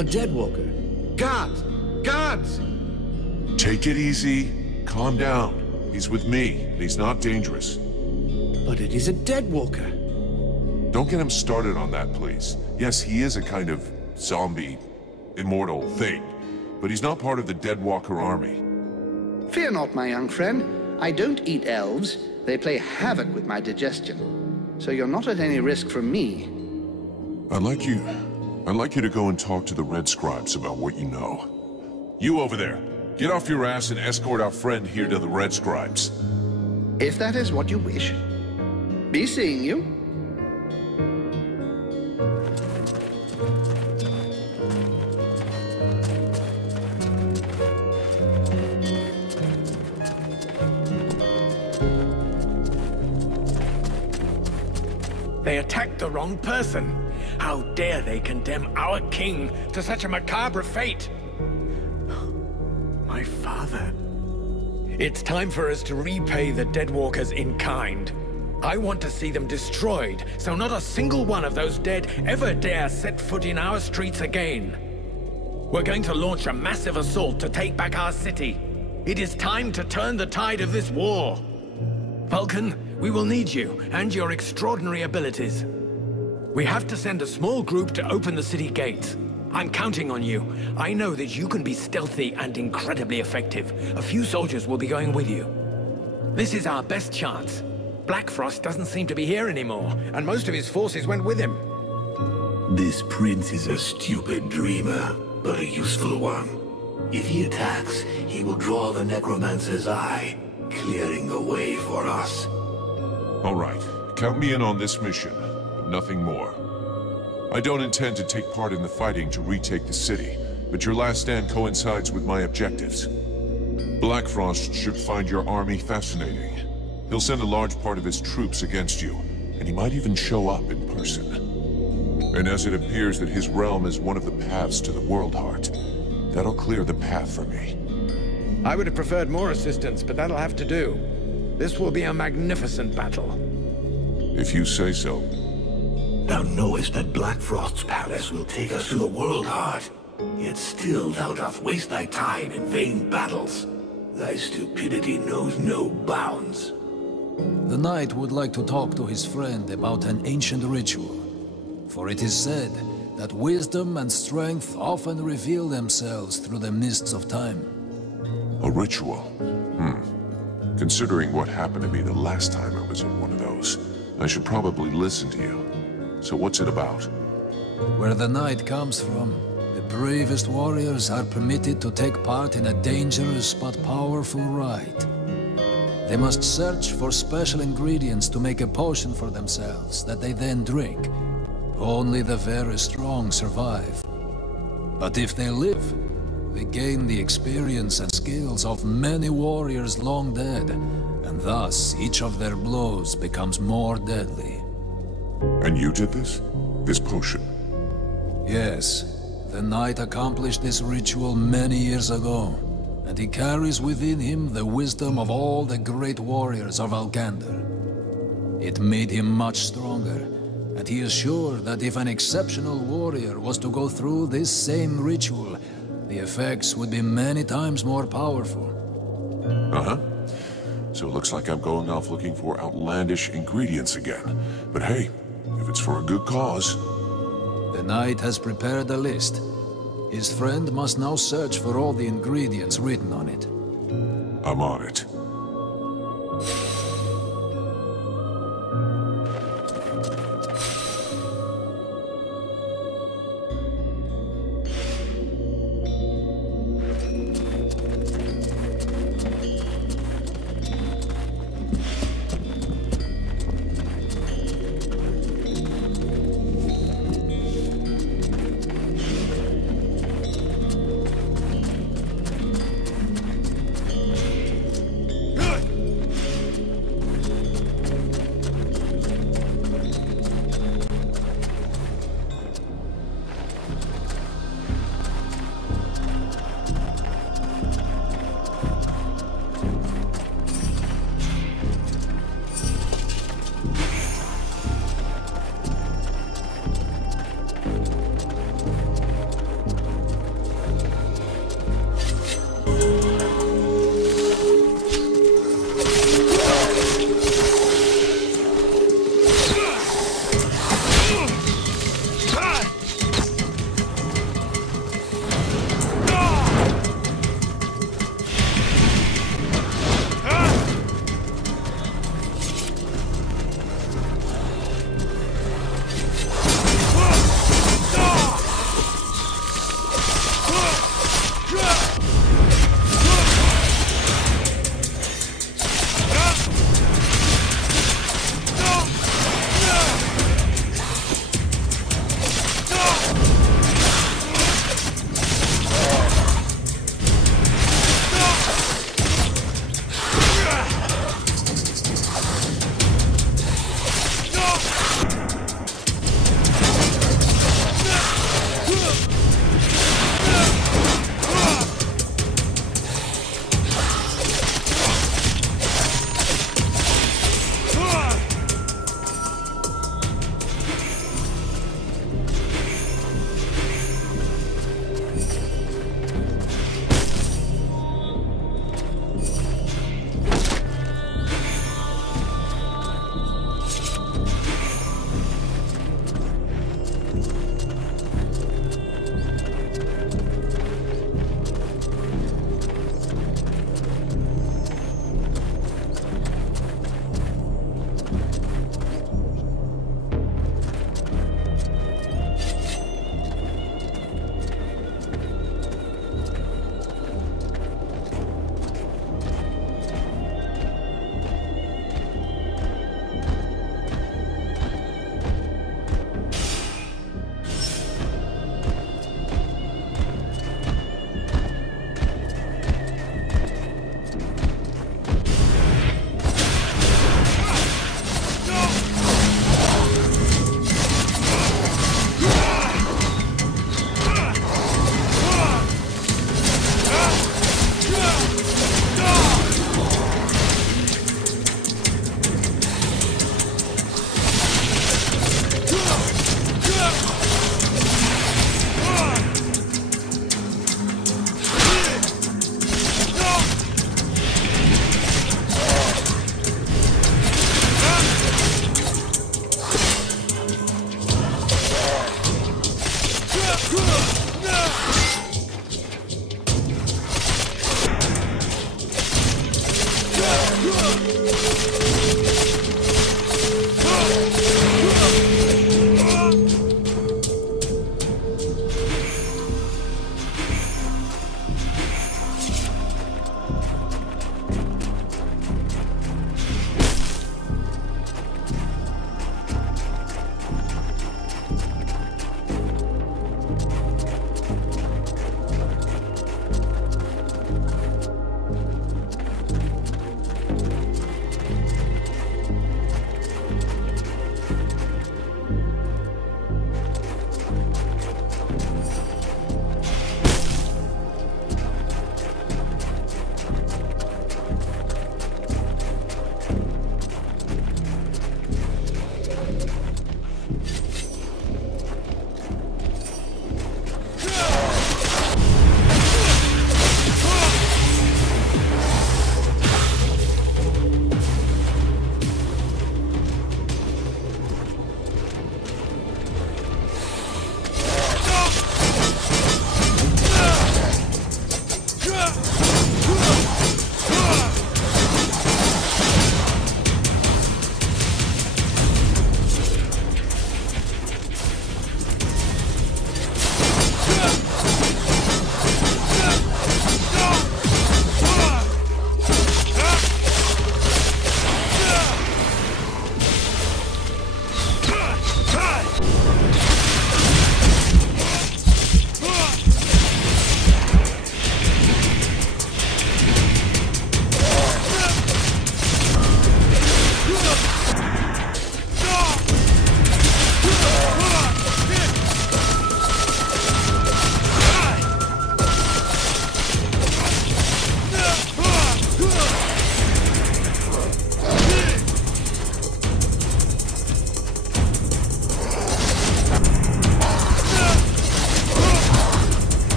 A Deadwalker. Guards! Guards! Take it easy. Calm down. He's with me, and he's not dangerous. But it is a Deadwalker. Don't get him started on that, please. Yes, he is a kind of zombie, immortal thing, but he's not part of the Deadwalker army. Fear not, my young friend. I don't eat elves. They play havoc with my digestion. So you're not at any risk from me. I'd like you to go and talk to the Red Scribes about what you know. You over there, get off your ass and escort our friend here to the Red Scribes. If that is what you wish. Be seeing you. They attacked the wrong person. How dare they condemn our king to such a macabre fate? My father. It's time for us to repay the Deadwalkers in kind. I want to see them destroyed, so not a single one of those dead ever dare set foot in our streets again. We're going to launch a massive assault to take back our city. It is time to turn the tide of this war. Vulcan, we will need you and your extraordinary abilities. We have to send a small group to open the city gates. I'm counting on you. I know that you can be stealthy and incredibly effective. A few soldiers will be going with you. This is our best chance. Black Frost doesn't seem to be here anymore, and most of his forces went with him. This prince is a stupid dreamer, but a useful one. If he attacks, he will draw the Necromancer's eye, clearing the way for us. All right, count me in on this mission, but nothing more. I don't intend to take part in the fighting to retake the city, but your last stand coincides with my objectives. Black Frost should find your army fascinating. He'll send a large part of his troops against you, and he might even show up in person. And as it appears that his realm is one of the paths to the World Heart, that'll clear the path for me. I would have preferred more assistance, but that'll have to do. This will be a magnificent battle. If you say so. Thou knowest that Black Frost's palace will take us to the World Heart, yet still thou dost waste thy time in vain battles. Thy stupidity knows no bounds. The knight would like to talk to his friend about an ancient ritual. For it is said that wisdom and strength often reveal themselves through the mists of time. A ritual? Considering what happened to me the last time I was in one of those, I should probably listen to you. So what's it about? Where the knight comes from, the bravest warriors are permitted to take part in a dangerous but powerful rite. They must search for special ingredients to make a potion for themselves that they then drink. Only the very strong survive. But if they live, they gain the experience and skills of many warriors long dead, and thus each of their blows becomes more deadly. And you did this? This potion? Yes. The knight accomplished this ritual many years ago, and he carries within him the wisdom of all the great warriors of Alkander. It made him much stronger, and he is sure that if an exceptional warrior was to go through this same ritual, the effects would be many times more powerful. Uh-huh. So it looks like I'm going off looking for outlandish ingredients again. But hey, if it's for a good cause... The knight has prepared a list. His friend must now search for all the ingredients written on it. I'm on it.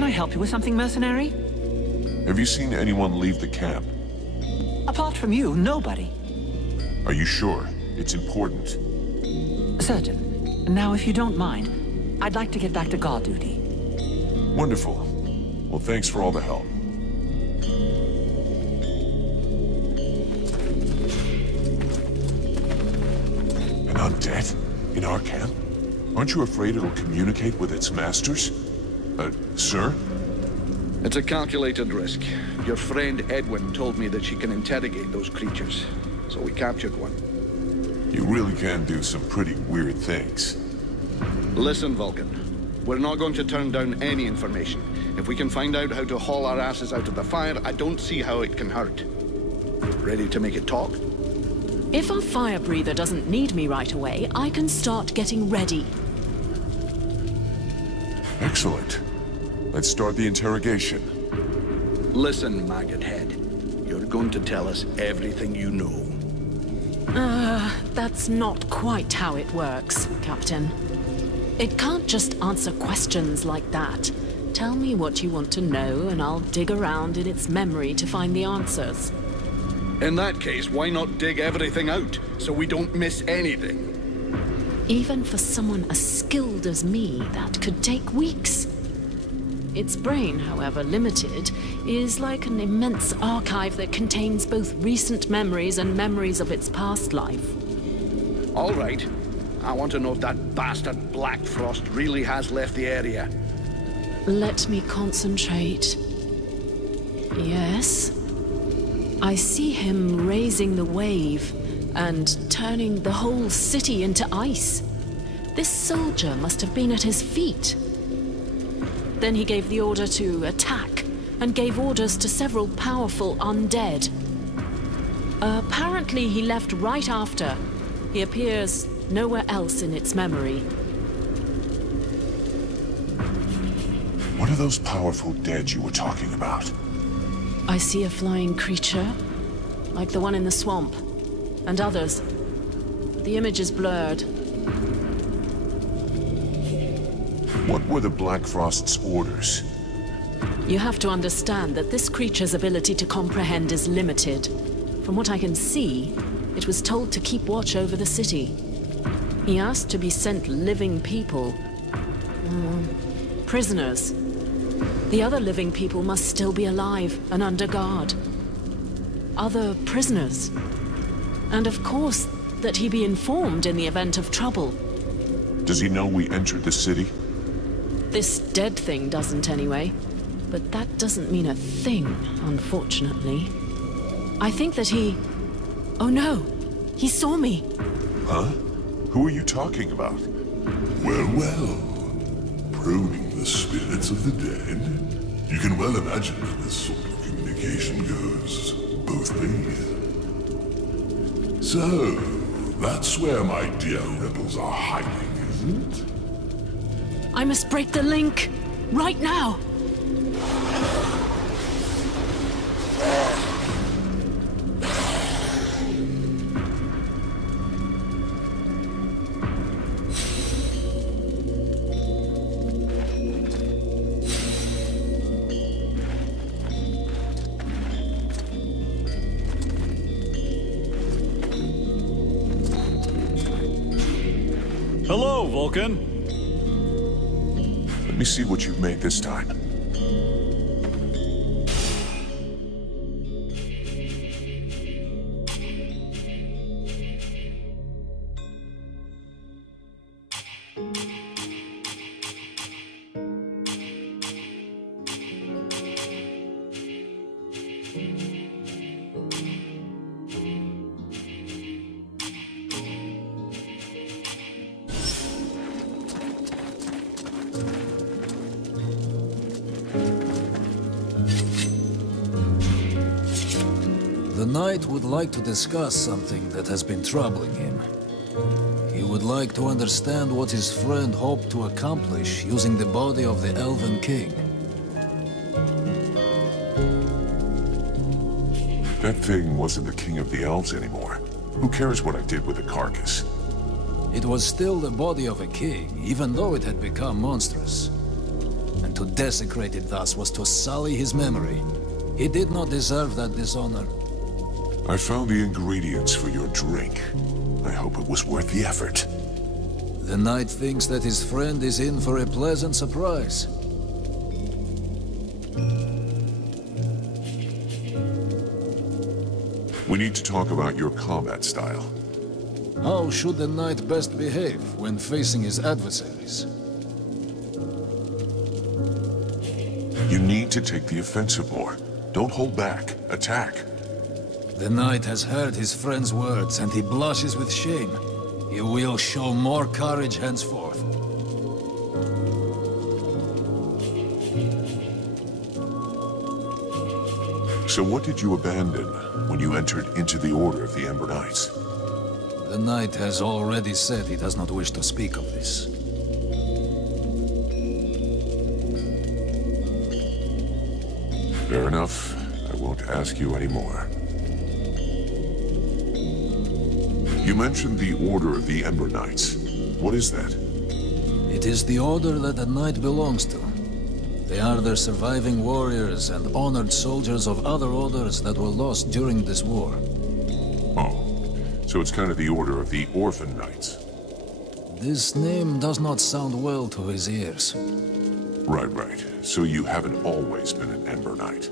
Can I help you with something, mercenary? Have you seen anyone leave the camp? Apart from you, nobody. Are you sure? It's important. Certain. Now, if you don't mind, I'd like to get back to guard duty. Wonderful. Well, thanks for all the help. An undead? In our camp? Aren't you afraid it'll communicate with its masters? Sir? It's a calculated risk. Your friend Edwin told me that she can interrogate those creatures, so we captured one. You really can do some pretty weird things. Listen, Vulcan. We're not going to turn down any information. If we can find out how to haul our asses out of the fire, I don't see how it can hurt. Ready to make it talk? If our fire breather doesn't need me right away, I can start getting ready. Excellent. Let's start the interrogation. Listen, Maggot Head. You're going to tell us everything you know. That's not quite how it works, Captain. It can't just answer questions like that. Tell me what you want to know, and I'll dig around in its memory to find the answers. In that case, why not dig everything out, so we don't miss anything? Even for someone as skilled as me, that could take weeks. Its brain, however limited, is like an immense archive that contains both recent memories and memories of its past life. All right. I want to know if that bastard Black Frost really has left the area. Let me concentrate. Yes. I see him raising the wave and turning the whole city into ice. This soldier must have been at his feet. Then he gave the order to attack, and gave orders to several powerful undead. Apparently he left right after. He appears nowhere else in its memory. What are those powerful dead you were talking about? I see a flying creature, like the one in the swamp, and others. The image is blurred. What were the Black Frost's orders? You have to understand that this creature's ability to comprehend is limited. From what I can see, it was told to keep watch over the city. He asked to be sent living people. Prisoners. The other living people must still be alive and under guard. Other prisoners. And of course, that he be informed in the event of trouble. Does he know we entered the city? This dead thing doesn't anyway. But that doesn't mean a thing, unfortunately. I think that he... Oh no! He saw me! Huh? Who are you talking about? Well, well. Probing the spirits of the dead. You can well imagine that this sort of communication goes both ways. So, that's where my dear rebels are hiding, is it? I must break the link! Right now! Hello, Vulcan. Let me see what you've made this time. The Knight would like to discuss something that has been troubling him. He would like to understand what his friend hoped to accomplish using the body of the Elven King. That thing wasn't the king of the elves anymore. Who cares what I did with the carcass? It was still the body of a king, even though it had become monstrous. and to desecrate it thus was to sully his memory. He did not deserve that dishonor. I found the ingredients for your drink. I hope it was worth the effort. The knight thinks that his friend is in for a pleasant surprise. We need to talk about your combat style. How should the knight best behave when facing his adversaries? You need to take the offensive more. Don't hold back. Attack. The knight has heard his friend's words, and he blushes with shame. He will show more courage henceforth. So what did you abandon when you entered into the Order of the Ember Knights? The knight has already said he does not wish to speak of this. Fair enough. I won't ask you anymore. You mentioned the Order of the Ember Knights. What is that? It is the order that the knight belongs to. They are the surviving warriors and honored soldiers of other orders that were lost during this war. Oh, so it's kind of the Order of the Orphan Knights. This name does not sound well to his ears. Right. So you haven't always been an Ember Knight?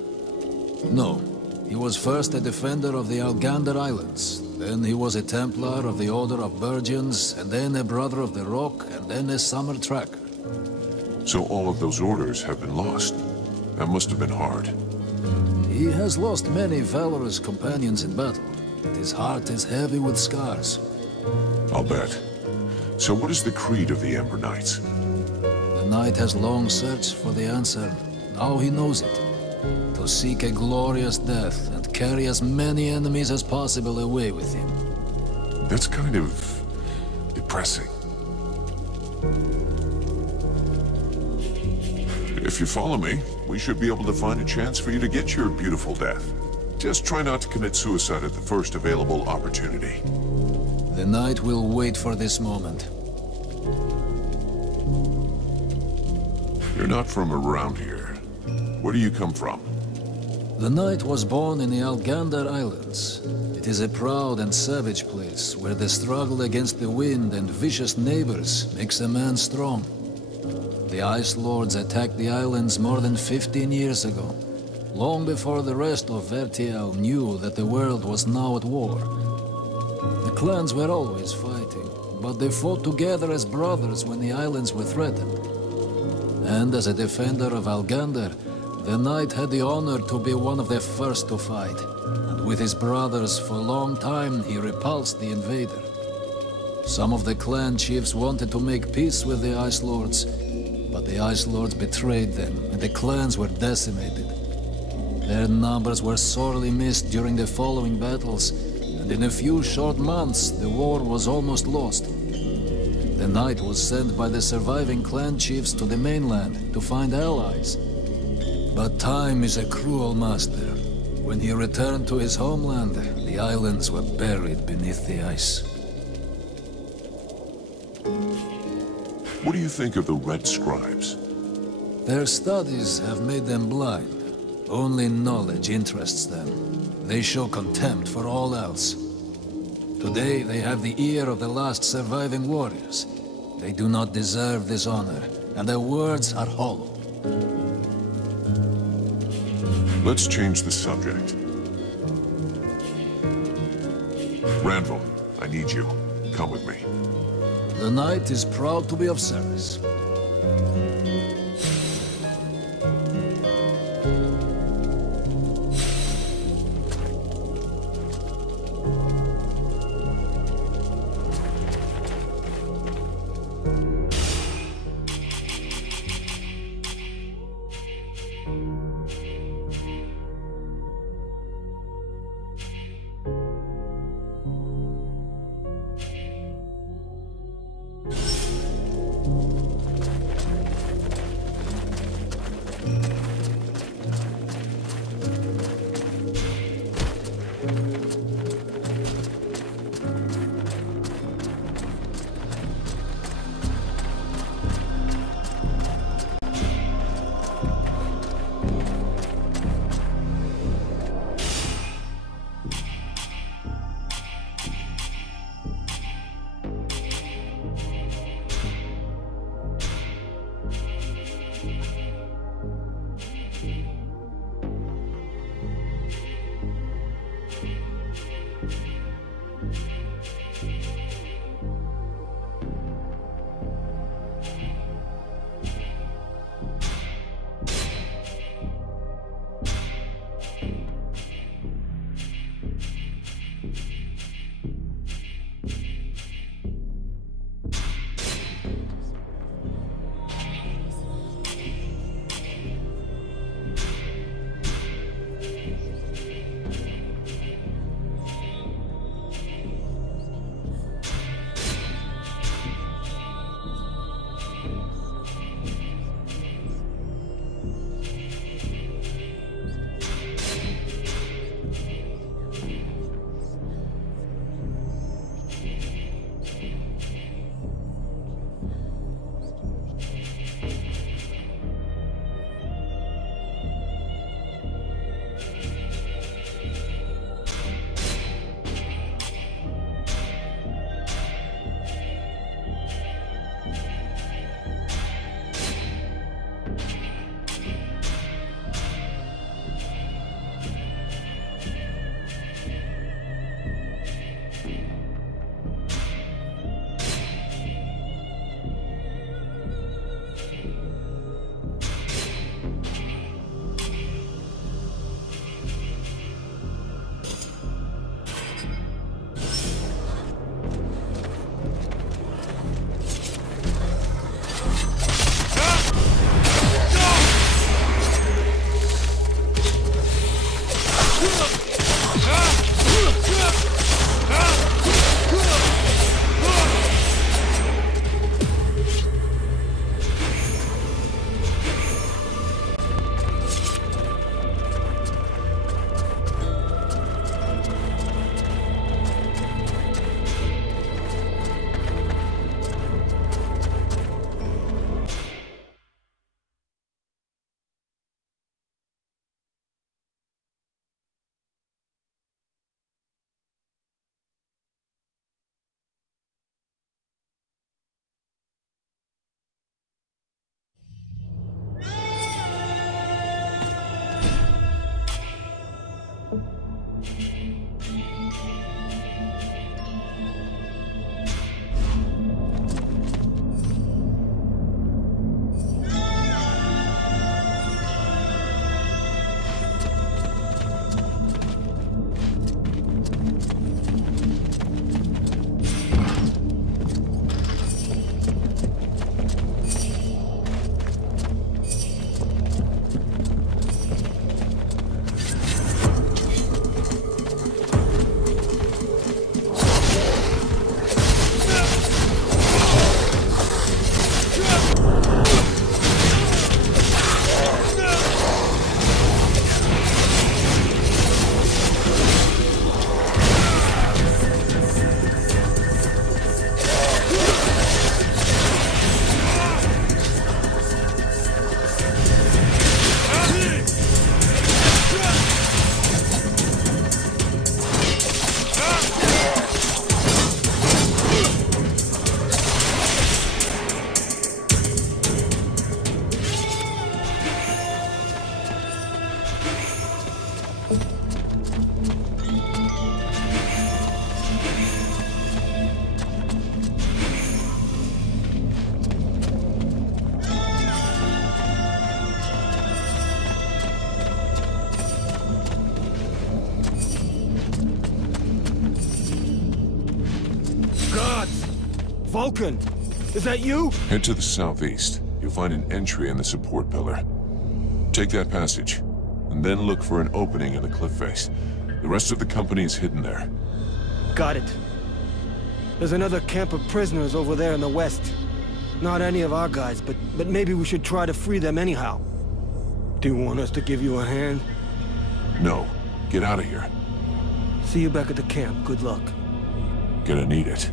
No. He was first a defender of the Algander Islands. Then he was a Templar of the Order of Virgins, and then a Brother of the Rock, and then a Summer Tracker. So all of those orders have been lost. That must have been hard. He has lost many valorous companions in battle, and his heart is heavy with scars. I'll bet. So what is the creed of the Ember Knights? The knight has long searched for the answer. Now he knows it. To seek a glorious death and carry as many enemies as possible away with him. That's kind of depressing. If you follow me, we should be able to find a chance for you to get your beautiful death. Just try not to commit suicide at the first available opportunity. The knight will wait for this moment. You're not from around here. Where do you come from? The knight was born in the Algander Islands. It is a proud and savage place where the struggle against the wind and vicious neighbors makes a man strong. The Ice Lords attacked the islands more than 15 years ago, long before the rest of Vertial knew that the world was now at war. The clans were always fighting, but they fought together as brothers when the islands were threatened. And as a defender of Algander, the knight had the honor to be one of the first to fight, and with his brothers for a long time he repulsed the invader. Some of the clan chiefs wanted to make peace with the Ice Lords, but the Ice Lords betrayed them, and the clans were decimated. Their numbers were sorely missed during the following battles, and in a few short months the war was almost lost. The knight was sent by the surviving clan chiefs to the mainland to find allies. But time is a cruel master. When he returned to his homeland, the islands were buried beneath the ice. What do you think of the Red Scribes? Their studies have made them blind. Only knowledge interests them. They show contempt for all else. Today they have the ear of the last surviving warriors. They do not deserve this honor, and their words are hollow. Let's change the subject. Randall, I need you. Come with me. The knight is proud to be of service. Vulcan! Is that you? Head to the southeast. You'll find an entry in the support pillar. Take that passage, and then look for an opening in the cliff face. The rest of the company is hidden there. Got it. There's another camp of prisoners over there in the west. Not any of our guys, but maybe we should try to free them anyhow. Do you want us to give you a hand? No. Get out of here. See you back at the camp. Good luck. Gonna need it.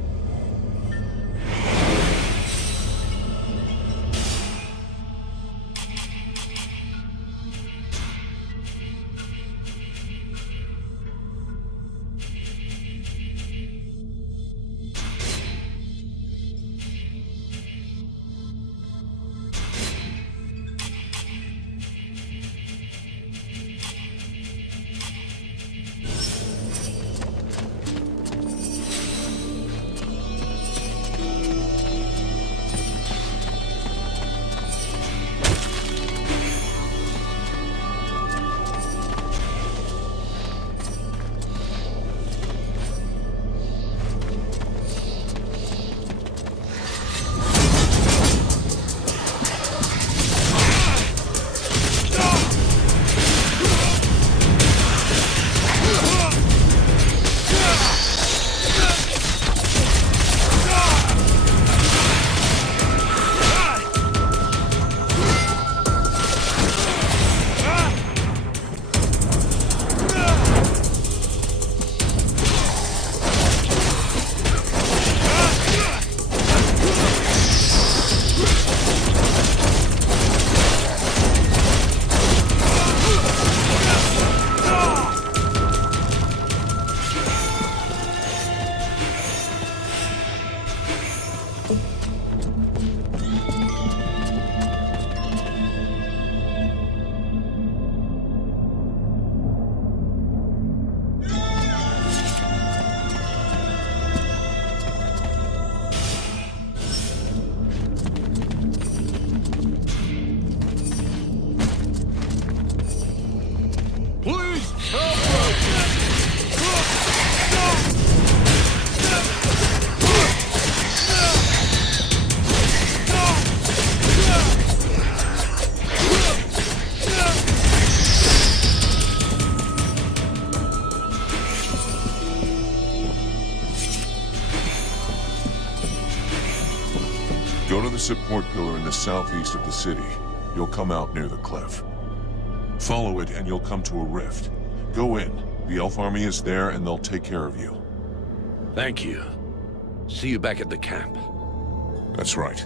support pillar in the southeast of the city. You'll come out near the cliff. Follow it and you'll come to a rift. Go in. The elf army is there and they'll take care of you. Thank you. See you back at the camp. That's right.